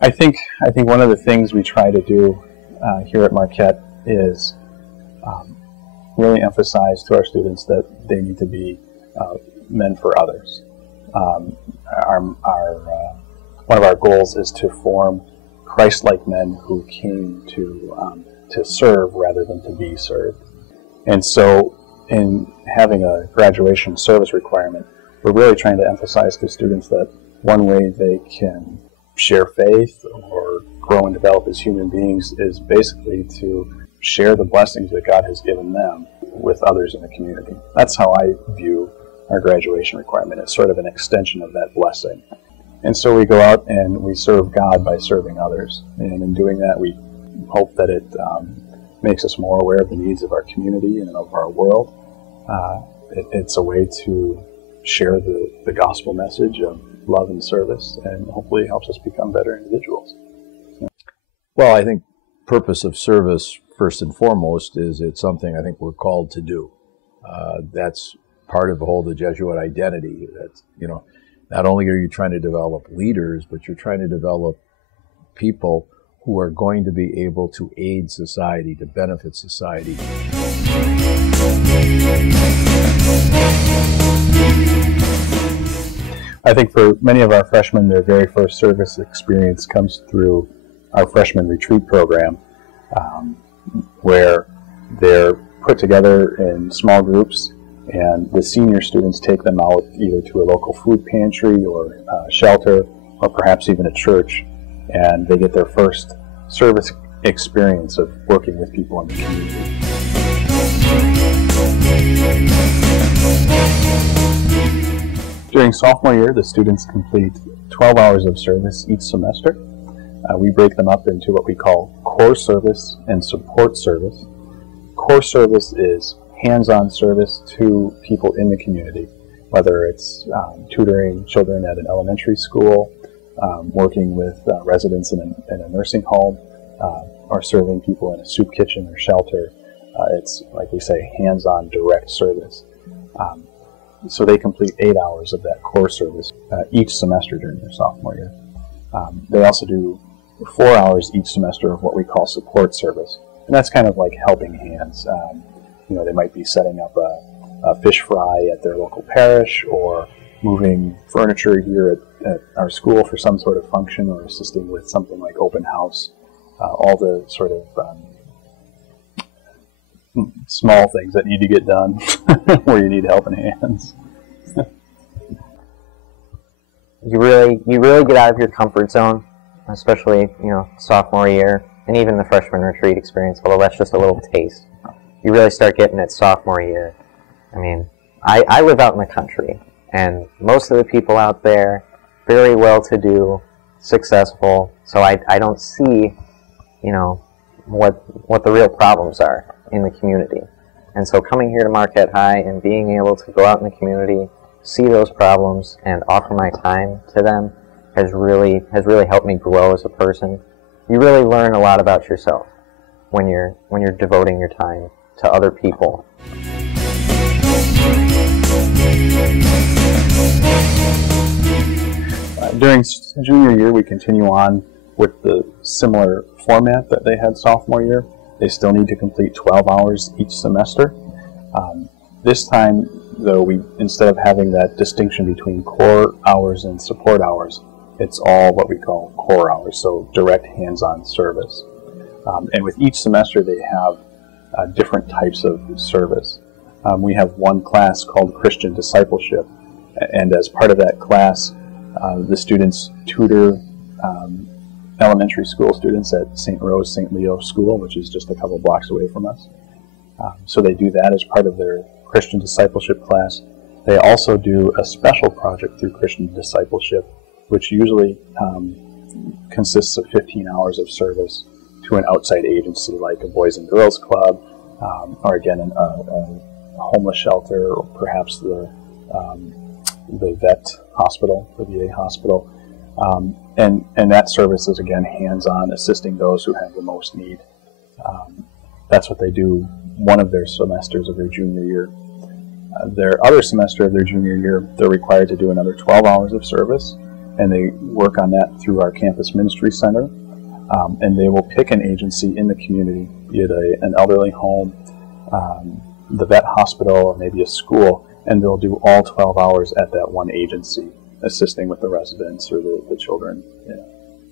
I think one of the things we try to do here at Marquette is really emphasize to our students that they need to be men for others. One of our goals is to form Christ-like men who came to serve rather than to be served. And so in having a graduation service requirement, we're really trying to emphasize to students that one way they can share faith or grow and develop as human beings is basically to share the blessings that God has given them with others in the community. That's how I view our graduation requirement. It's sort of an extension of that blessing. And so we go out and we serve God by serving others. And in doing that, we hope that it makes us more aware of the needs of our community and of our world. It's a way to share the gospel message of love and service, and hopefully helps us become better individuals. Well, I think purpose of service, first and foremost, is it's something I think we're called to do. That's part of the Jesuit identity. That's, not only are you trying to develop leaders, but you're trying to develop people who are going to be able to aid society, to benefit society. I think for many of our freshmen, their very first service experience comes through our freshman retreat program, where they're put together in small groups, and the senior students take them out either to a local food pantry or a shelter, or perhaps even a church, and they get their first service experience of working with people in the community. During sophomore year, the students complete 12 hours of service each semester. We break them up into what we call core service and support service. Core service is hands-on service to people in the community, whether it's tutoring children at an elementary school, working with residents in a nursing home, or serving people in a soup kitchen or shelter. It's, like we say, hands-on direct service. So they complete 8 hours of that core service each semester during their sophomore year. They also do 4 hours each semester of what we call support service, and that's kind of like helping hands. They might be setting up a fish fry at their local parish, or moving furniture here at our school for some sort of function, or assisting with something like open house. All the sort of small things that need to get done where you need helping hands. You really get out of your comfort zone, especially sophomore year, and even the freshman retreat experience, although that's just a little taste. You really start getting it sophomore year. I mean, I live out in the country, and most of the people out there, very well-to-do, successful, so I don't see, what the real problems are in the community. And so coming here to Marquette High and being able to go out in the community, see those problems, and offer my time to them has really helped me grow as a person. You really learn a lot about yourself when you're devoting your time to other people. During junior year, we continue on with the similar format that they had sophomore year. They still need to complete 12 hours each semester. This time, though, instead of having that distinction between core hours and support hours, it's all what we call core hours, so direct hands-on service. And with each semester, they have different types of service. We have one class called Christian Discipleship, and as part of that class, the students tutor elementary school students at St. Rose, St. Leo School, which is just a couple blocks away from us. So they do that as part of their Christian Discipleship class. They also do a special project through Christian Discipleship, which usually consists of 15 hours of service to an outside agency like a Boys and Girls Club, or again a homeless shelter, or perhaps the vet hospital, the VA hospital. And that service is, again, hands-on, assisting those who have the most need. That's what they do one of their semesters of their junior year. Their other semester of their junior year, they're required to do another 12 hours of service, and they work on that through our campus ministry center. And they will pick an agency in the community, be it an elderly home, the vet hospital, or maybe a school, and they'll do all 12 hours at that one agency, assisting with the residents or the children,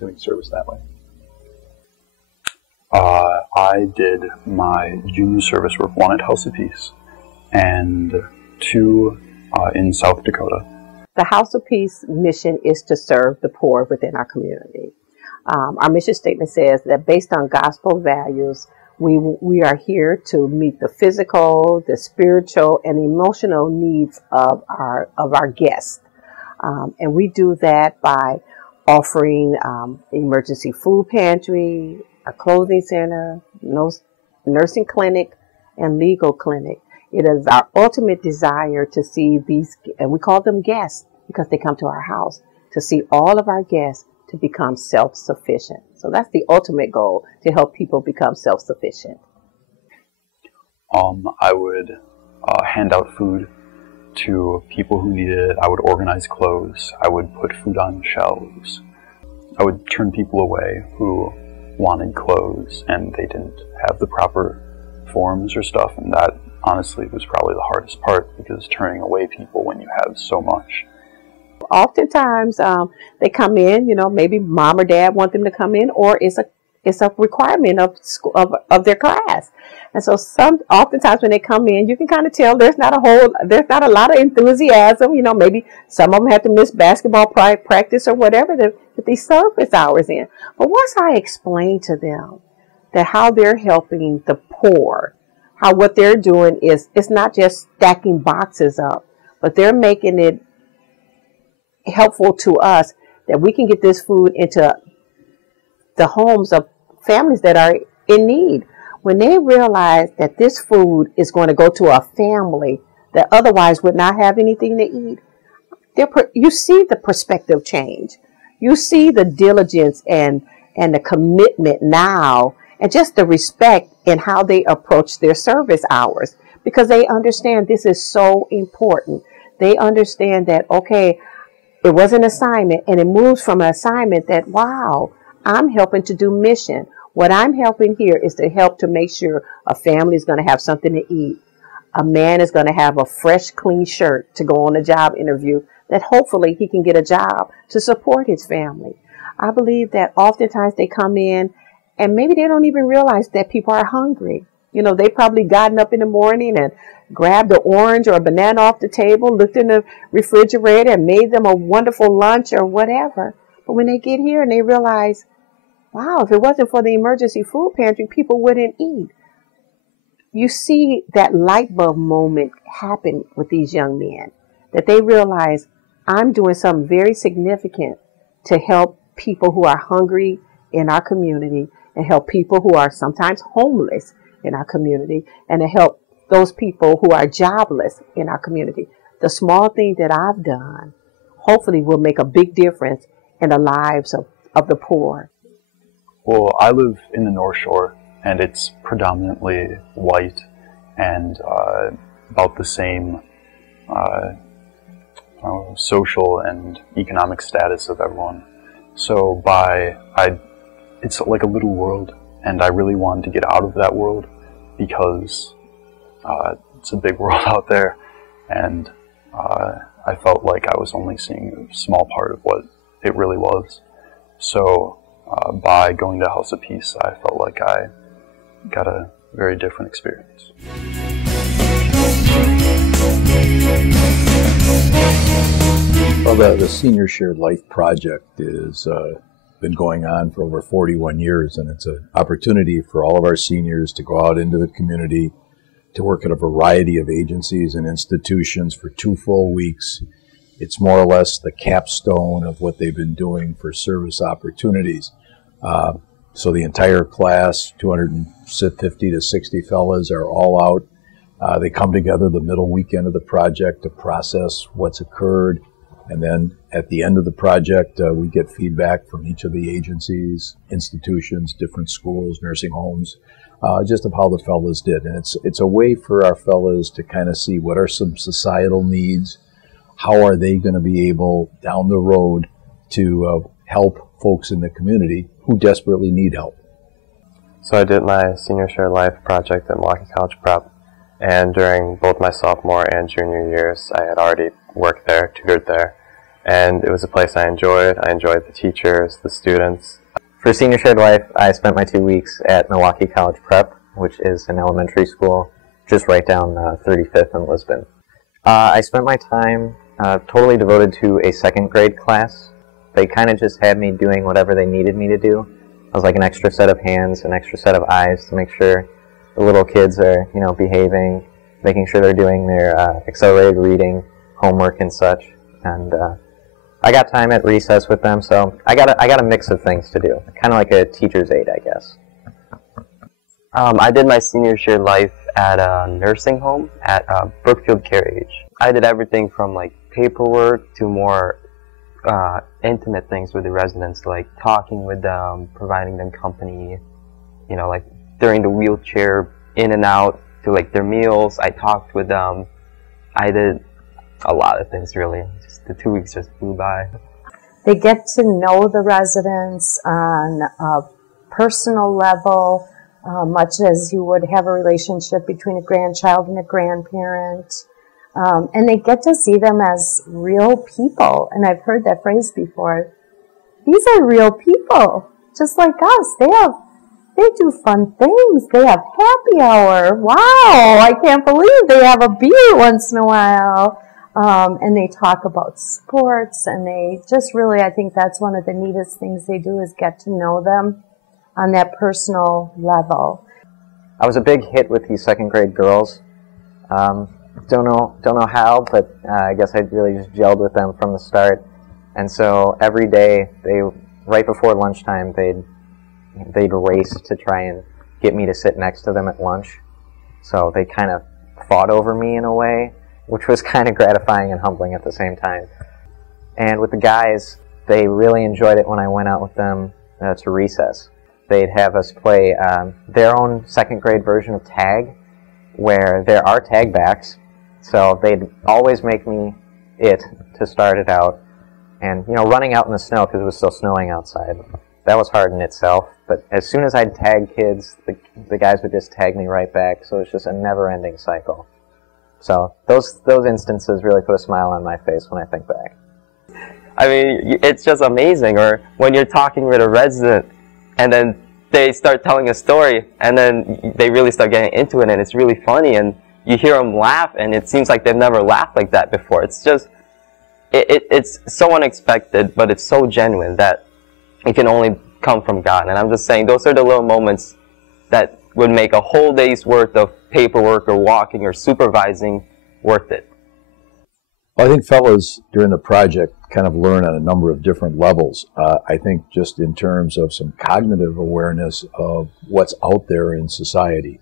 doing service that way. I did my junior service work, one at House of Peace and two in South Dakota. The House of Peace mission is to serve the poor within our community. Our mission statement says that based on gospel values, we are here to meet the physical, the spiritual, and emotional needs of our guests. And we do that by offering emergency food pantry, a clothing center, nursing clinic, and legal clinic. It is our ultimate desire to see these, and we call them guests because they come to our house, to see all of our guests to become self-sufficient. So that's the ultimate goal, to help people become self-sufficient. I would hand out food to people who needed it. I would organize clothes. I would put food on shelves. I would turn people away who wanted clothes and they didn't have the proper forms or stuff, and that honestly was probably the hardest part, because turning away people when you have so much. Oftentimes they come in, maybe mom or dad want them to come in, or it's a requirement of school, of their class. And so oftentimes when they come in, you can kind of tell there's not a lot of enthusiasm. Maybe some of them have to miss basketball practice or whatever to get these service hours in. But once I explain to them that how they're helping the poor, how what they're doing is, it's not just stacking boxes up, but they're making it helpful to us that we can get this food into the homes of families that are in need. When they realize that this food is going to go to a family that otherwise would not have anything to eat, you see the perspective change. You see the diligence and the commitment now, and just the respect in how they approach their service hours, because they understand this is so important. They understand that, okay, it was an assignment, and it moves from an assignment that, wow, I'm helping to do mission. What I'm helping here is to help to make sure a family is going to have something to eat. A man is going to have a fresh, clean shirt to go on a job interview, that hopefully he can get a job to support his family. I believe that oftentimes they come in and maybe they don't even realize that people are hungry. They probably gotten up in the morning and grabbed an orange or a banana off the table, looked in the refrigerator and made them a wonderful lunch or whatever. But when they get here and they realize, wow, if it wasn't for the emergency food pantry, people wouldn't eat. You see that light bulb moment happen with these young men, that they realize, I'm doing something very significant to help people who are hungry in our community, and help people who are sometimes homeless in our community, and to help those people who are jobless in our community. The small thing that I've done hopefully will make a big difference in the lives of the poor. Well, I live in the North Shore, and it's predominantly white and about the same social and economic status of everyone. So it's like a little world, and I really wanted to get out of that world, because it's a big world out there, and I felt like I was only seeing a small part of what it really was. So by going to House of Peace, I felt like I got a very different experience. Well, the Senior Shared Life Project is been going on for over 41 years, and it's an opportunity for all of our seniors to go out into the community, to work at a variety of agencies and institutions for 2 full weeks. It's more or less the capstone of what they've been doing for service opportunities. So the entire class, 250 to 60 fellas, are all out. They come together the middle weekend of the project to process what's occurred. And then at the end of the project, we get feedback from each of the agencies, institutions, different schools, nursing homes, just of how the fellas did. And it's a way for our fellas to kind of see what are some societal needs, how are they going to be able down the road to help folks in the community who desperately need help. So I did my Senior Shared Life project at Milwaukee College Prep, and during both my sophomore and junior years, I had already worked there, tutored there, and it was a place I enjoyed. I enjoyed the teachers, the students. For Senior Shared Life, I spent my 2 weeks at Milwaukee College Prep, which is an elementary school just right down 35th in Lisbon. I spent my time totally devoted to a second grade class. They kind of just had me doing whatever they needed me to do. I was like an extra set of hands, an extra set of eyes to make sure the little kids are, behaving, making sure they're doing their accelerated reading, homework and such. And I got time at recess with them, so I got a mix of things to do, kind of like a teacher's aide, I guess. I did my Senior Shared Life at a nursing home at Brookfield Carriage. I did everything from like paperwork to more intimate things with the residents, like talking with them, providing them company, like during the wheelchair in and out to like their meals. I talked with them. I did a lot of things, really. Just the 2 weeks just flew by. They get to know the residents on a personal level, much as you would have a relationship between a grandchild and a grandparent. And they get to see them as real people. And I've heard that phrase before. These are real people, just like us. They do fun things. They have happy hour. Wow, I can't believe they have a beer once in a while. And they talk about sports, and they just really, I think that's one of the neatest things they do is get to know them on that personal level. I was a big hit with these second grade girls. Don't know how, but I guess I really just gelled with them from the start. And so every day, right before lunchtime, they'd race to try and get me to sit next to them at lunch. So they kind of fought over me in a way, which was kind of gratifying and humbling at the same time. And with the guys, they really enjoyed it when I went out with them to recess. They'd have us play their own second grade version of tag, where there are tag backs. So they'd always make me to start it out. And, running out in the snow, because it was still snowing outside, that was hard in itself. But as soon as I'd tag kids, the guys would just tag me right back. So it was just a never-ending cycle. So those instances really put a smile on my face when I think back. I mean, it's just amazing. Or when you're talking with a resident, and then they start telling a story, and then they really start getting into it, and it's really funny, and you hear them laugh, and it seems like they've never laughed like that before. It's just, it's so unexpected, but it's so genuine that it can only come from God. And I'm just saying, those are the little moments that would make a whole day's worth of paperwork or walking or supervising worth it. Well, I think fellows during the project kind of learn on a number of different levels. I think just in terms of some cognitive awareness of what's out there in society.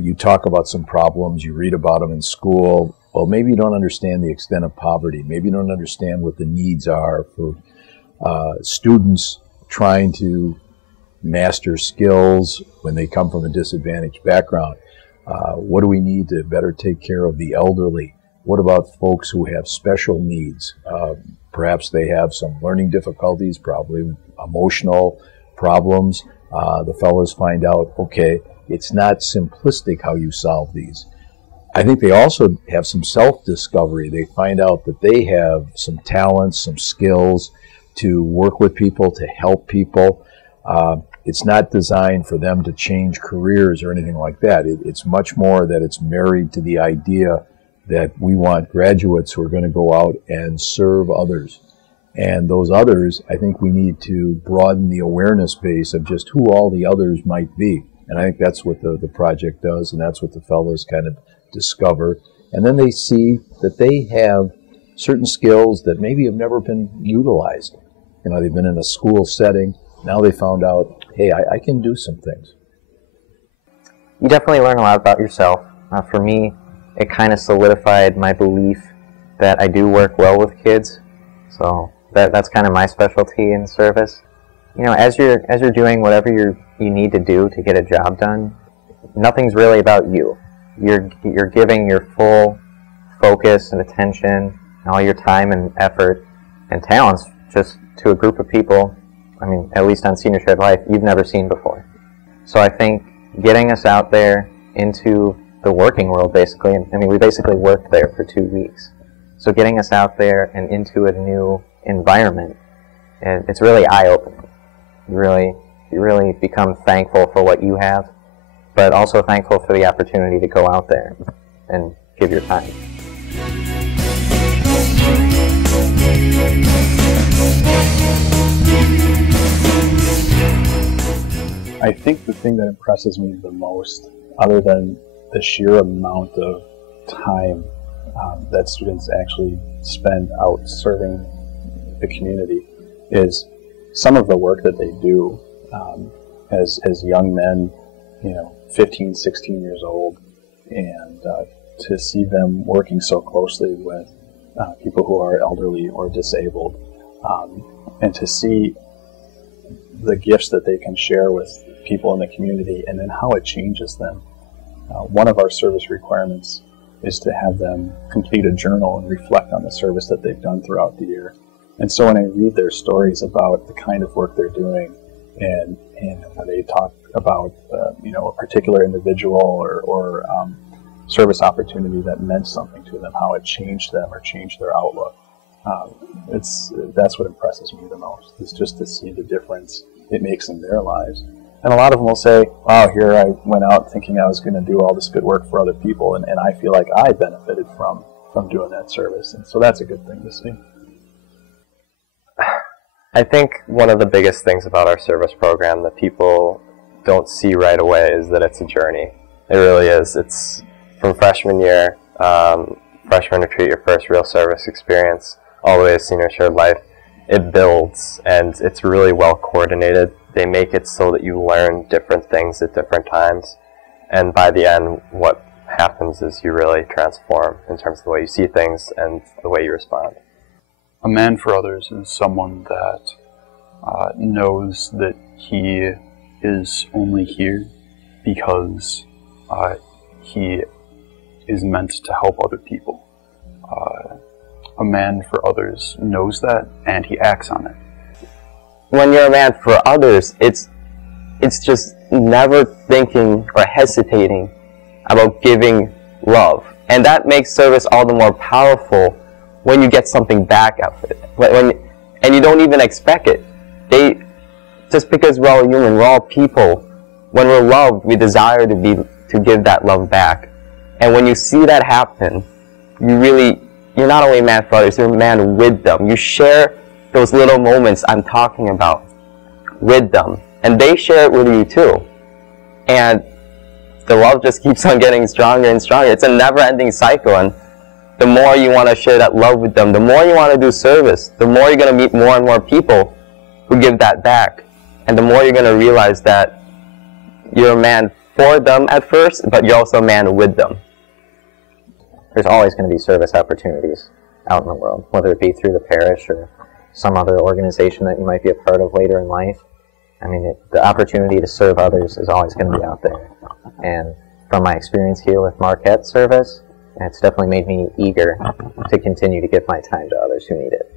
You talk about some problems, you read about them in school. Well, maybe you don't understand the extent of poverty. Maybe you don't understand what the needs are for students trying to master skills when they come from a disadvantaged background. What do we need to better take care of the elderly? What about folks who have special needs? Perhaps they have some learning difficulties, probably emotional problems. The fellows find out, okay, it's not simplistic how you solve these. I think they also have some self-discovery. They find out that they have some talents, some skills to work with people, to help people. It's not designed for them to change careers or anything like that. It's much more that it's married to the idea that we want graduates who are going to go out and serve others. And those others, I think we need to broaden the awareness base of just who all the others might be. And I think that's what the project does, and that's what the fellows kind of discover. And then they see that they have certain skills that maybe have never been utilized. They've been in a school setting. Now they found out, hey, I can do some things. You definitely learn a lot about yourself. For me, it kind of solidified my belief that I do work well with kids. So that's kind of my specialty in service. As you're doing whatever you need to do to get a job done, nothing's really about you. You're giving your full focus and attention, and all your time and effort and talents just to a group of people, I mean, at least on Senior Shared Life, you've never seen before. So I think getting us out there into the working world, basically, I mean, we basically worked there for 2 weeks. So getting us out there and into a new environment, it's really eye-opening. You really become thankful for what you have, but also thankful for the opportunity to go out there and give your time. I think the thing that impresses me the most, other than the sheer amount of time that students actually spend out serving the community, is some of the work that they do as young men, 15, 16 years old, and to see them working so closely with people who are elderly or disabled, and to see the gifts that they can share with people in the community and then how it changes them. One of our service requirements is to have them complete a journal and reflect on the service that they've done throughout the year. And so when I read their stories about the kind of work they're doing, and when they talk about a particular individual or service opportunity that meant something to them, how it changed them or changed their outlook, that's what impresses me the most, is just to see the difference it makes in their lives. And a lot of them will say, wow, here I went out thinking I was going to do all this good work for other people, and I feel like I benefited from doing that service. And so that's a good thing to see. I think one of the biggest things about our service program that people don't see right away is that it's a journey. It really is. It's from freshman year, freshman retreat, your first real service experience, all the way to Senior Shared Life. It builds, and it's really well coordinated. They make it so that you learn different things at different times, and by the end, what happens is you really transform in terms of the way you see things and the way you respond. A man for others is someone that knows that he is only here because he is meant to help other people. A man for others knows that, and he acts on it. When you're a man for others, it's just never thinking or hesitating about giving love. And that makes service all the more powerful when you get something back out of it. And you don't even expect it. Just because we're all human, we're all people. When we're loved, we desire to give that love back. And when you see that happen, you're not only a man for others, you're a man with them. You share those little moments I'm talking about with them, and they share it with you too. And the love just keeps on getting stronger and stronger. It's a never-ending cycle, and the more you want to share that love with them, the more you want to do service, the more you're going to meet more and more people who give that back, and the more you're going to realize that you're a man for them at first, but you're also a man with them. There's always going to be service opportunities out in the world, whether it be through the parish or some other organization that you might be a part of later in life. I mean, the opportunity to serve others is always going to be out there. And from my experience here with Marquette service, it's definitely made me eager to continue to give my time to others who need it.